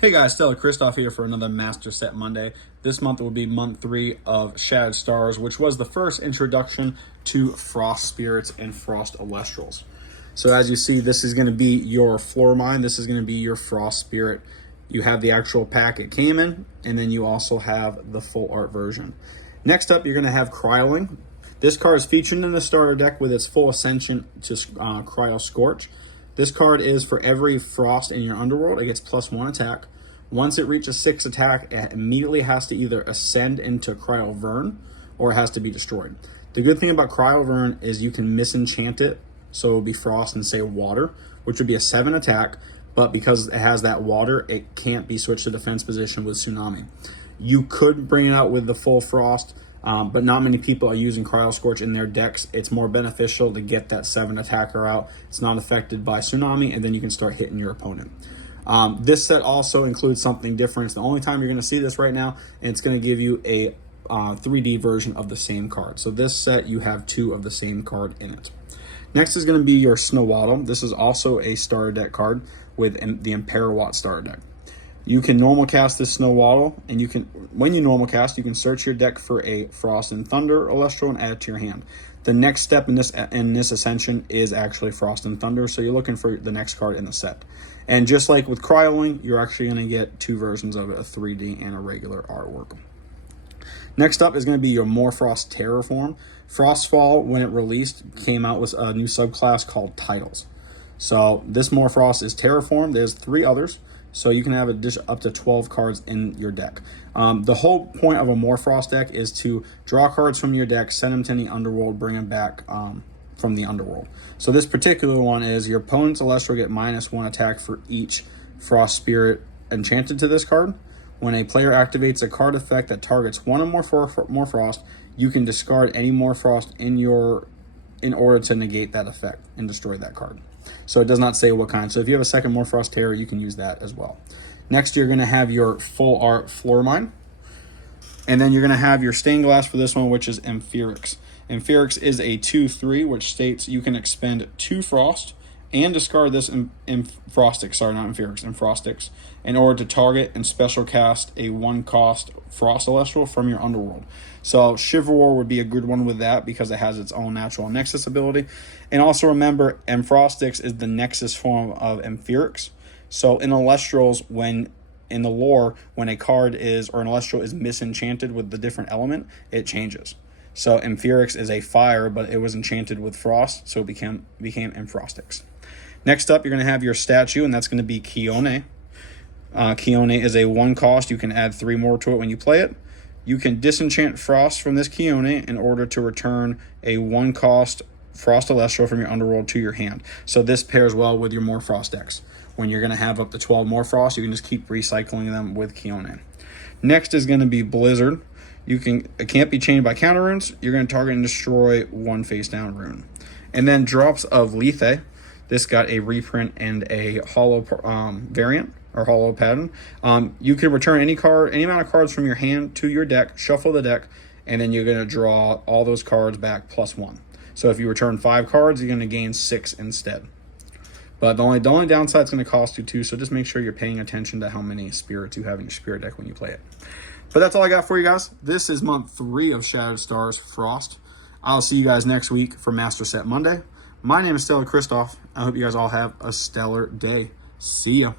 Hey guys, Stella Christoph here for another Master Set Monday. This month will be month 3 of Shattered Stars, which was the first introduction to Frost Spirits and Frost Elestrals. So as you see, this is going to be your floor mine. This is going to be your Frost Spirit. You have the actual pack it came in, and then you also have the full art version. Next up, you're going to have Cryoling. This card is featured in the starter deck with its full ascension to Cryo Scorch. This card is for every Frost in your underworld. It gets +1 attack. Once it reaches 6 attack, it immediately has to either ascend into Cryo Vern or it has to be destroyed. The good thing about Cryo Vern is you can misenchant it, so it will be Frost and say Water, which would be a 7 attack, but because it has that water, it can't be switched to defense position with Tsunami. You could bring it out with the full Frost, but not many people are using Cryo Scorch in their decks. It's more beneficial to get that 7 attacker out. It's not affected by Tsunami, and then you can start hitting your opponent. This set also includes something different. It's the only time you're going to see this right now, and it's going to give you a 3D version of the same card. So this set, you have 2 of the same card in it. Next is going to be your Snowaddle. This is also a starter deck card with the Imperawatt starter deck. You can normal cast this Snowaddle, and when you normal cast, you can search your deck for a Frost and Thunder Elestral and add it to your hand. The next step in this ascension is actually Frost and Thunder, so you're looking for the next card in the set. And just like with Cryoling, you're actually going to get 2 versions of it, a 3D and a regular artwork. Next up is going to be your Morfrost Terraform. Frostfall, when it released, came out with a new subclass called Titles. So this Morfrost is Terraform. There's 3 others. So you can have up to 12 cards in your deck. The whole point of a Morfrost deck is to draw cards from your deck, send them to the underworld, bring them back from the underworld. So this particular one is your opponent's Celestial get -1 attack for each Frost Spirit enchanted to this card. When a player activates a card effect that targets 1 or more Frost, you can discard any more Frost in order to negate that effect and destroy that card. So it does not say what kind. So if you have a second Morfrost Terror, you can use that as well. Next, you're going to have your full art floor mine. And then you're going to have your stained glass for this one, which is Amphirix. Amphirix is a 2/3, which states you can expend 2 Frost and discard this Amphirix, in order to target and special cast a 1-cost Frost Celestial from your underworld. So Chivalry would be a good one with that because it has its own natural Nexus ability. And also remember, Amphirix is the Nexus form of Amphirix. So in Elestrals, in the lore, when a card or an Elestral is misenchanted with the different element, it changes. So Amphirix is a fire, but it was enchanted with frost, so it became Amphirix. Next up, you're going to have your statue, and that's going to be Kione. Kione is a 1-cost. You can add 3 more to it when you play it. You can disenchant Frost from this Kione in order to return a 1-cost Frost Elestral from your underworld to your hand. So this pairs well with your Morfrost decks. When you're going to have up to 12 Morfrost, you can just keep recycling them with Kione. Next is going to be Blizzard. It can't be chained by counter runes. You're going to target and destroy 1 face-down rune. And then drops of Lethe. This got a reprint and a hollow variant, or hollow pattern. You can return any amount of cards from your hand to your deck, shuffle the deck, and then you're going to draw all those cards back +1. So if you return 5 cards, you're going to gain 6 instead. But the only downside is going to cost you 2, so just make sure you're paying attention to how many spirits you have in your spirit deck when you play it. But that's all I got for you guys. This is month 3 of Shattered Stars Frost. I'll see you guys next week for Master Set Monday. My name is Stella Christoph. I hope you guys all have a stellar day. See ya.